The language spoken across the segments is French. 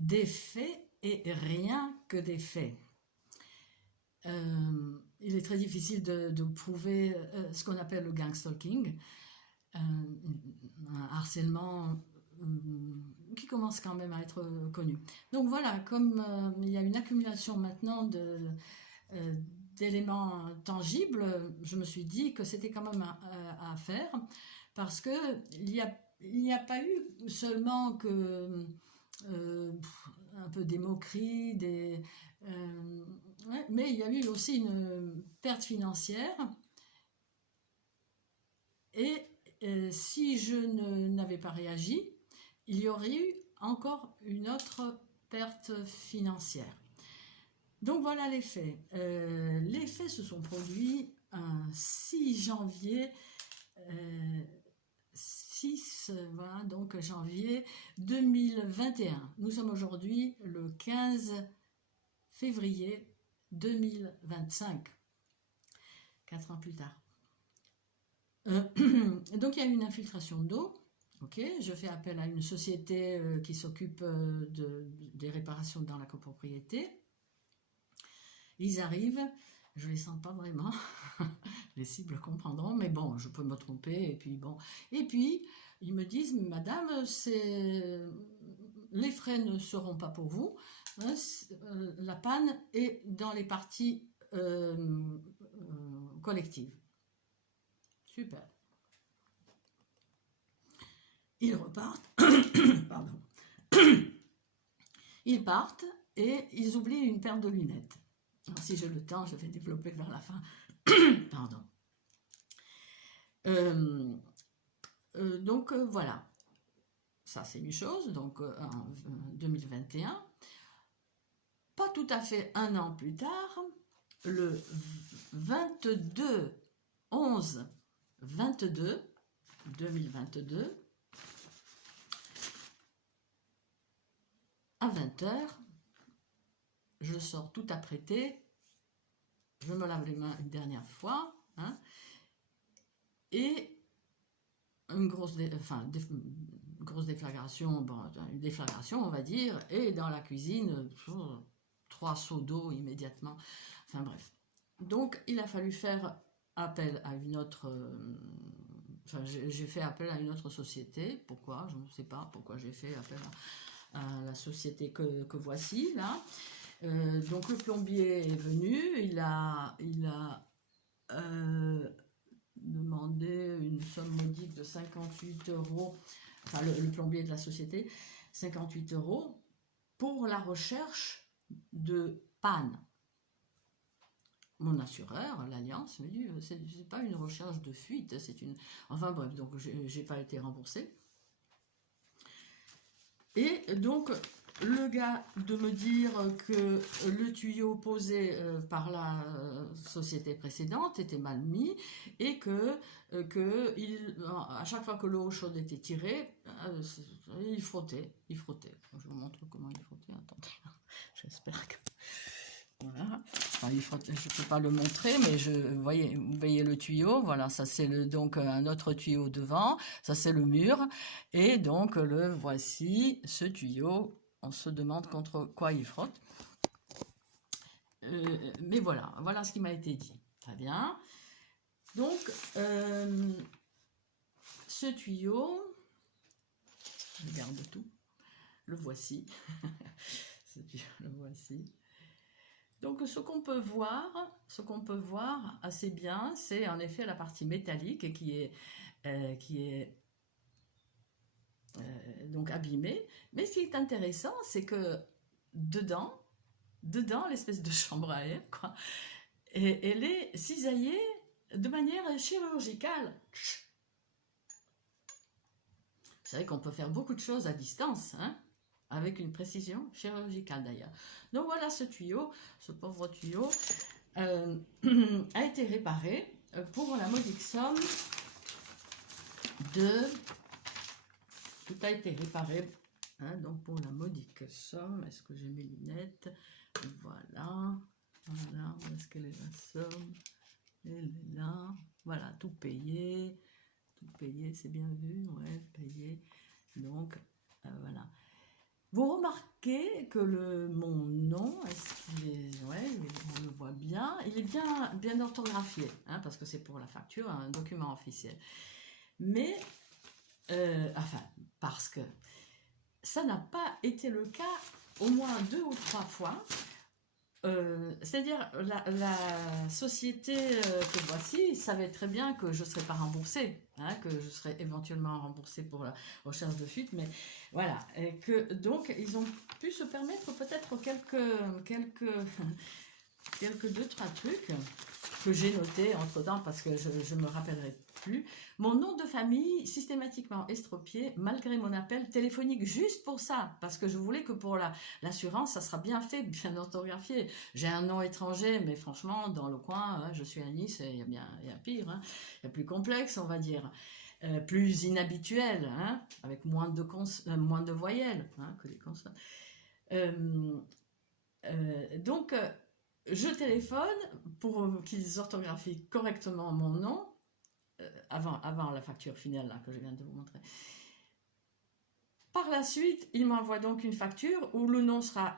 des faits et rien que des faits. Il est très difficile de prouver ce qu'on appelle le gang stalking, un harcèlement qui commence quand même à être connu. Donc voilà, comme il y a une accumulation maintenant d'éléments tangibles, je me suis dit que c'était quand même à faire, parce que il n'y a pas eu seulement que un peu des moqueries, ouais, mais il y a eu aussi une perte financière. Et si je n'avais pas réagi, il y aurait eu encore une autre perte financière. Donc voilà les faits. Les faits se sont produits un 6 janvier, 6, voilà, donc janvier 2021. Nous sommes aujourd'hui le 15 février 2025, 4 ans plus tard. Donc il y a une infiltration d'eau. Ok, je fais appel à une société qui s'occupe des réparations dans la copropriété. Ils arrivent, je les sens pas vraiment, les cibles comprendront, mais bon, je peux me tromper, et puis bon. Et puis, ils me disent, madame, les frais ne seront pas pour vous, hein, la panne est dans les parties collectives. Super. Ils repartent, pardon. Ils partent et ils oublient une paire de lunettes. Alors, si j'ai le temps, je vais développer vers la fin. Pardon. Donc voilà, ça c'est une chose. Donc en 2021, pas tout à fait un an plus tard, le 22 11 22 2022 à 20h, je sors tout apprêté, je me lave les mains une dernière fois, hein, et une grosse déflagration, bon, une déflagration on va dire, et dans la cuisine, 3 seaux d'eau immédiatement, enfin bref. Donc il a fallu faire appel à une autre, j'ai fait appel à une autre société. Pourquoi? Je ne sais pas pourquoi j'ai fait appel à la société que voici là. Donc le plombier est venu, il a demandé une somme modique de 58 €, enfin le plombier de la société, 58 € pour la recherche de panne. Mon assureur, l'Alliance, me dit c'est pas une recherche de fuite, c'est une. Enfin bref, donc j'ai pas été remboursée. Et donc le gars de me dire que le tuyau posé par la société précédente était mal mis et que à chaque fois que l'eau chaude était tirée, il frottait. Je vous montre comment il frottait. Attendez, j'espère que. Voilà. Enfin, je ne peux pas le montrer, mais vous voyez le tuyau. Voilà, ça c'est donc un autre tuyau devant. Ça c'est le mur. Et donc le voici, ce tuyau. On se demande contre quoi il frotte. Mais voilà ce qui m'a été dit. Très bien. Donc, ce tuyau, je regarde tout. Le voici. Ce tuyau, le voici. Donc ce qu'on peut voir assez bien, c'est en effet la partie métallique qui est donc abîmée. Mais ce qui est intéressant, c'est que dedans l'espèce de chambre à air, quoi, et elle est cisaillée de manière chirurgicale. Vous savez qu'on peut faire beaucoup de choses à distance, hein, avec une précision chirurgicale d'ailleurs. Donc voilà ce tuyau, ce pauvre tuyau a été réparé pour la modique somme de... Tout a été réparé, hein, donc pour la modique somme, est-ce que j'ai mes lunettes? Voilà, où est-ce qu'elle est la somme? Elle est là, voilà, tout payé, c'est bien vu, ouais, payé, donc voilà. Vous remarquez que mon nom, est-ce qu'il est, ouais, on le voit bien, il est bien orthographié, hein, parce que c'est pour la facture, un document officiel. Mais, enfin, parce que ça n'a pas été le cas au moins 2 ou 3 fois. C'est-à-dire la société que voici savait très bien que je ne serais pas remboursée, hein, que je serais éventuellement remboursée pour la recherche de fuite, mais voilà, et que donc ils ont pu se permettre peut-être quelques 2-3 trucs que j'ai notés entre-temps parce que je me rappellerai plus. Mon nom de famille systématiquement estropié malgré mon appel téléphonique juste pour ça, parce que je voulais que pour l'assurance, ça sera bien fait, bien orthographié. J'ai un nom étranger, mais franchement, dans le coin, hein, je suis à Nice, il y a pire, hein, il y a plus complexe, on va dire. Plus inhabituel, hein, avec moins de voyelles hein, que les consonnes. Donc, je téléphone pour qu'ils orthographient correctement mon nom, avant la facture finale là, que je viens de vous montrer. Par la suite, il m'envoie donc une facture où le nom sera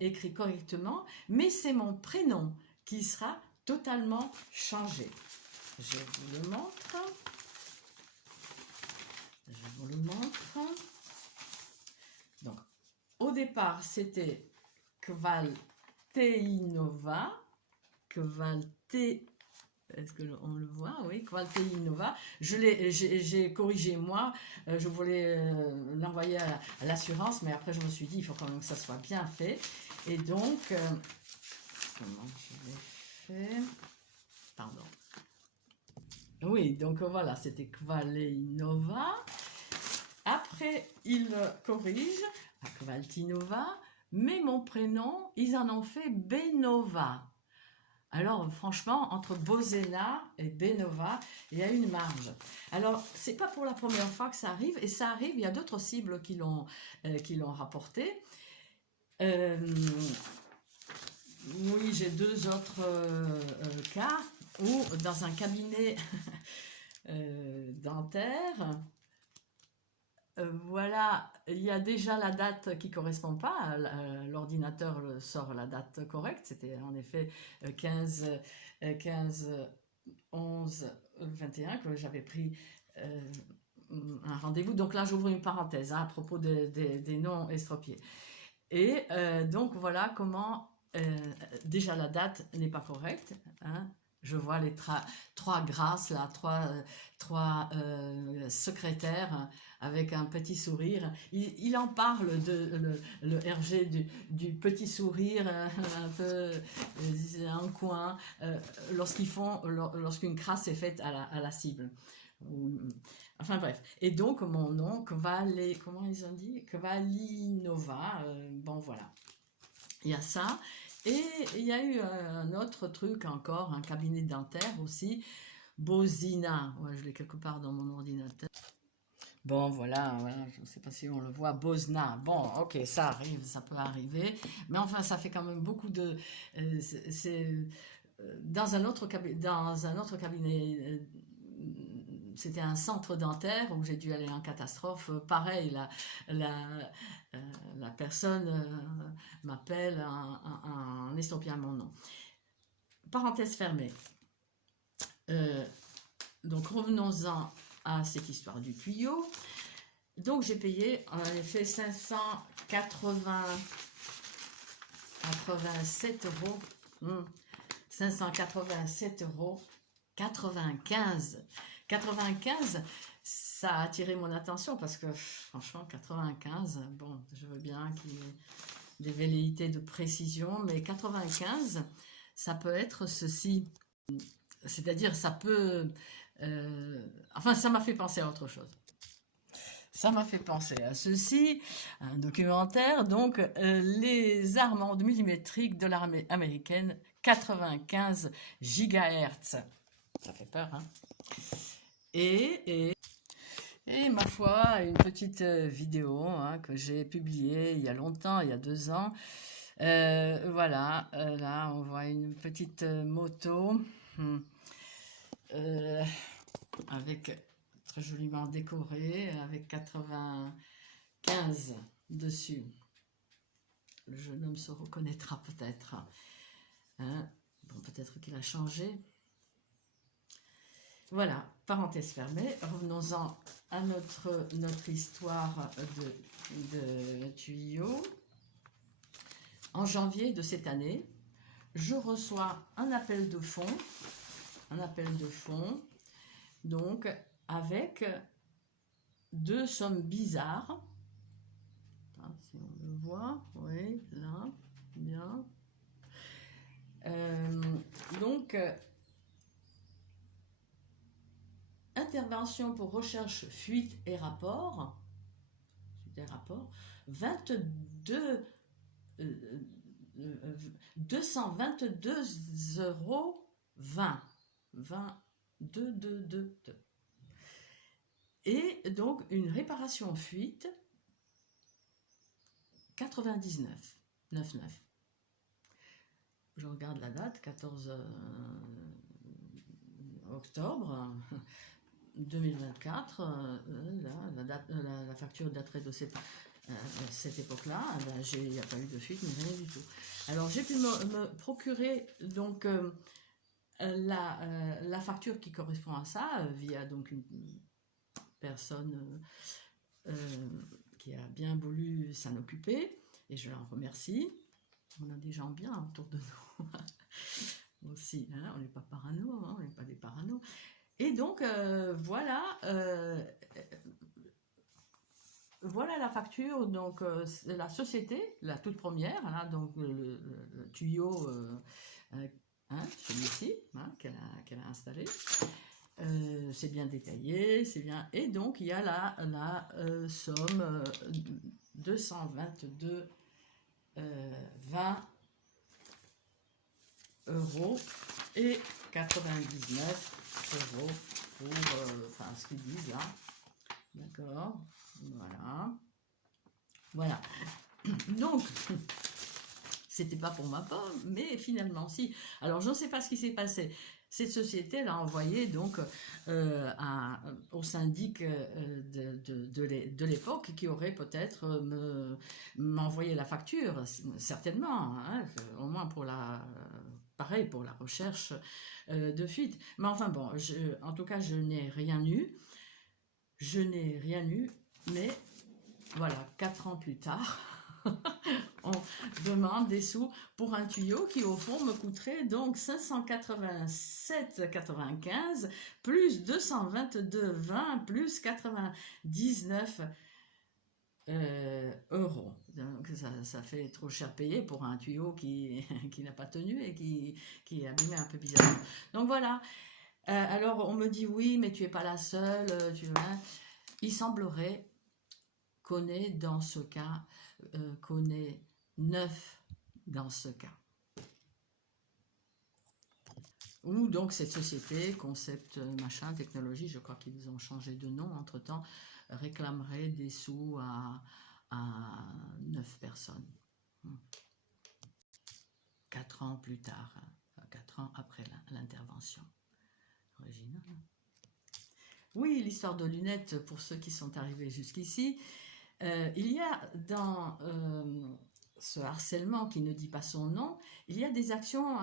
écrit correctement, mais c'est mon prénom qui sera totalement changé. Je vous le montre. Donc, au départ, c'était Kvalteinova. Est-ce qu'on le voit? Oui, Kvalteinova. J'ai corrigé moi. Je voulais l'envoyer à l'assurance, mais après je me suis dit, il faut quand même que ça soit bien fait. Et donc, comment je l'ai fait? Pardon. Oui, donc voilà, c'était Kvalteinova. Après, il corrige à Kvaltinova, mais mon prénom, ils en ont fait Benova. Alors, franchement, entre Bozena et Benova, il y a une marge. Alors, c'est pas pour la première fois que ça arrive, et ça arrive, il y a d'autres cibles qui l'ont rapporté. Oui, j'ai 2 autres cas où, dans un cabinet dentaire, voilà, il y a déjà la date qui ne correspond pas, l'ordinateur sort la date correcte, c'était en effet 15, 11, 21 que j'avais pris un rendez-vous. Donc là, j'ouvre une parenthèse hein, à propos des noms estropiés. Et donc voilà comment, déjà la date n'est pas correcte, hein. Je vois les 3 grâces, là, 3 secrétaires avec un petit sourire. Il en parle de le RG du petit sourire, un peu en coin, lorsqu'une crasse est faite à la cible. Enfin bref. Et donc mon nom, comment ils ont dit? Kvalinova. Bon voilà. Il y a ça. Et il y a eu un autre truc encore, un cabinet dentaire aussi, Bozina. Ouais, je l'ai quelque part dans mon ordinateur. Bon, voilà, je ne sais pas si on le voit, Bosna. Bon, ok, ça arrive, ça peut arriver. Mais enfin, ça fait quand même beaucoup de... c'est dans un autre cabinet, c'était un centre dentaire où j'ai dû aller en catastrophe. Pareil, la personne m'appelle en estropiant mon nom. Parenthèse fermée. Donc revenons-en à cette histoire du tuyau. Donc j'ai payé en effet 587 euros. 587 euros 95. 95, ça a attiré mon attention parce que franchement 95, bon, je veux bien qu'il y ait des velléités de précision, mais 95, ça peut être ceci. C'est-à-dire, ça peut... enfin, ça m'a fait penser à autre chose. Ça m'a fait penser à ceci, un documentaire, donc les armes millimétriques de l'armée américaine, 95 GHz. Ça fait peur, hein? Et ma foi, une petite vidéo hein, que j'ai publiée il y a longtemps, il y a 2 ans. Voilà, là on voit une petite moto avec très joliment décorée, avec 95 dessus. le jeune homme se reconnaîtra peut-être. Hein? Bon, peut-être qu'il a changé. Voilà, parenthèse fermée. Revenons-en à notre histoire de tuyaux. En janvier de cette année, je reçois un appel de fonds, donc avec deux sommes bizarres. Si on le voit, oui, là, bien. Donc, intervention pour recherche, fuite et rapport, 22 222,20 €. Et donc une réparation fuite 99,99. Je regarde la date, 14 octobre 2024. La facture daterait de cette époque-là. Il n'y a pas eu de fuite, mais rien du tout. Alors j'ai pu me procurer donc la facture qui correspond à ça via donc une personne qui a bien voulu s'en occuper, et je l'en remercie. On a des gens bien autour de nous aussi, hein, on n'est pas parano, hein, on n'est pas des paranos. Et donc voilà la facture, donc la société, la toute première, hein, donc le tuyau, hein, celui-ci, hein, qu'elle a installé. C'est bien détaillé, c'est bien. Et donc il y a la somme 222,20 € et 99 € pour enfin ce qu'ils disent là. D'accord, voilà. Donc c'était pas pour ma part, mais finalement si. Alors je ne sais pas ce qui s'est passé. Cette société elle a envoyé donc au syndic de l'époque, qui aurait peut-être m'envoyé la facture, certainement, hein, au moins pour pareil pour la recherche de fuite. Mais enfin bon, en tout cas je n'ai rien eu. Mais voilà, 4 ans plus tard, on demande des sous pour un tuyau qui au fond me coûterait donc 587,95 plus 222,20 plus 99 €. Donc ça fait trop cher payé pour un tuyau qui n'a pas tenu et qui est abîmé un peu bizarrement. Donc voilà. Alors on me dit oui, mais tu n'es pas la seule. Il semblerait qu'on ait dans ce cas, qu'on ait 9 dans ce cas. Ou donc cette société, Concept Machin Technologie, je crois qu'ils ont changé de nom entre-temps, réclamerait des sous à 9 personnes. 4 ans plus tard, 4 ans après l'intervention. Original. Oui, l'histoire de lunettes, pour ceux qui sont arrivés jusqu'ici, il y a dans ce harcèlement qui ne dit pas son nom, il y a des actions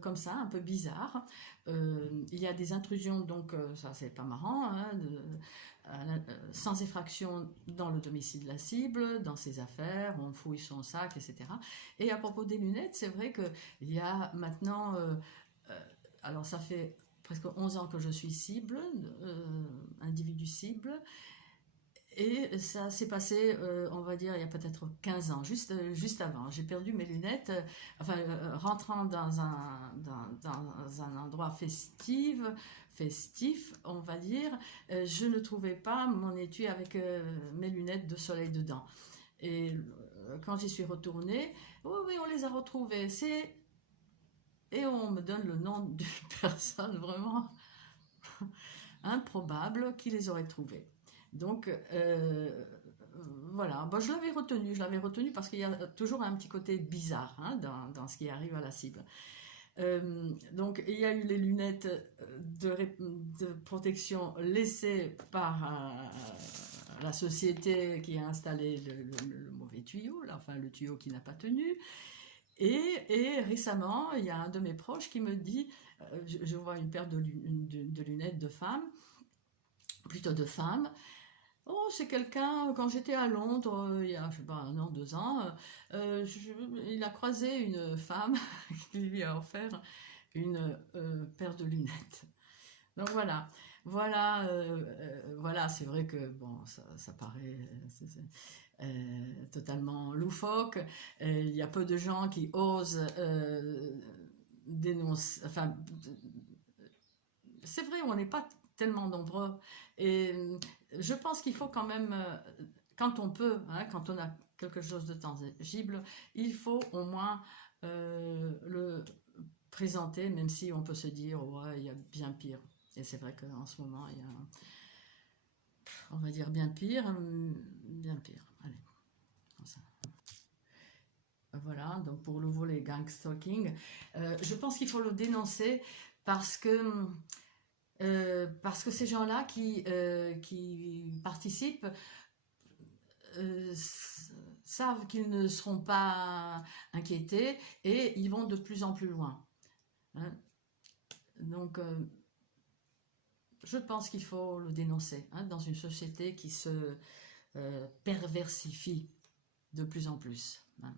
comme ça, un peu bizarres. Il y a des intrusions, donc ça c'est pas marrant, hein, sans effraction dans le domicile de la cible, dans ses affaires, on fouille son sac, etc. Et à propos des lunettes, c'est vrai qu'il y a maintenant, alors ça fait presque 11 ans que je suis cible, individu cible, et ça s'est passé, on va dire, il y a peut-être 15 ans, juste avant. J'ai perdu mes lunettes, rentrant dans un endroit festif, on va dire, je ne trouvais pas mon étui avec mes lunettes de soleil dedans. Et quand j'y suis retournée, oui, on les a retrouvées. Et on me donne le nom d'une personne vraiment improbable qui les aurait trouvées. Donc, voilà, bon, je l'avais retenu parce qu'il y a toujours un petit côté bizarre, hein, dans ce qui arrive à la cible. Donc, il y a eu les lunettes de protection laissées par la société qui a installé le mauvais tuyau, là, enfin le tuyau qui n'a pas tenu. Et récemment, il y a un de mes proches qui me dit, je vois une paire de lunettes de femme, plutôt de femme. Oh, c'est quelqu'un, quand j'étais à Londres, il y a, je sais pas, 1 an, 2 ans, il a croisé une femme qui lui a offert une paire de lunettes. Donc voilà, voilà, c'est vrai que bon, ça paraît totalement loufoque. Il y a peu de gens qui osent dénoncer. Enfin, c'est vrai, on n'est pas tellement nombreux. Et je pense qu'il faut quand même, quand on peut, hein, quand on a quelque chose de tangible, il faut au moins le présenter, même si on peut se dire, ouais, il y a bien pire. Et c'est vrai qu'en ce moment, il y a, on va dire bien pire, bien pire. Allez, comme ça. Voilà, donc pour le volet gang stalking, je pense qu'il faut le dénoncer parce que ces gens-là qui participent savent qu'ils ne seront pas inquiétés et ils vont de plus en plus loin. Hein. Donc, je pense qu'il faut le dénoncer, hein, dans une société qui se perversifie de plus en plus. Hein.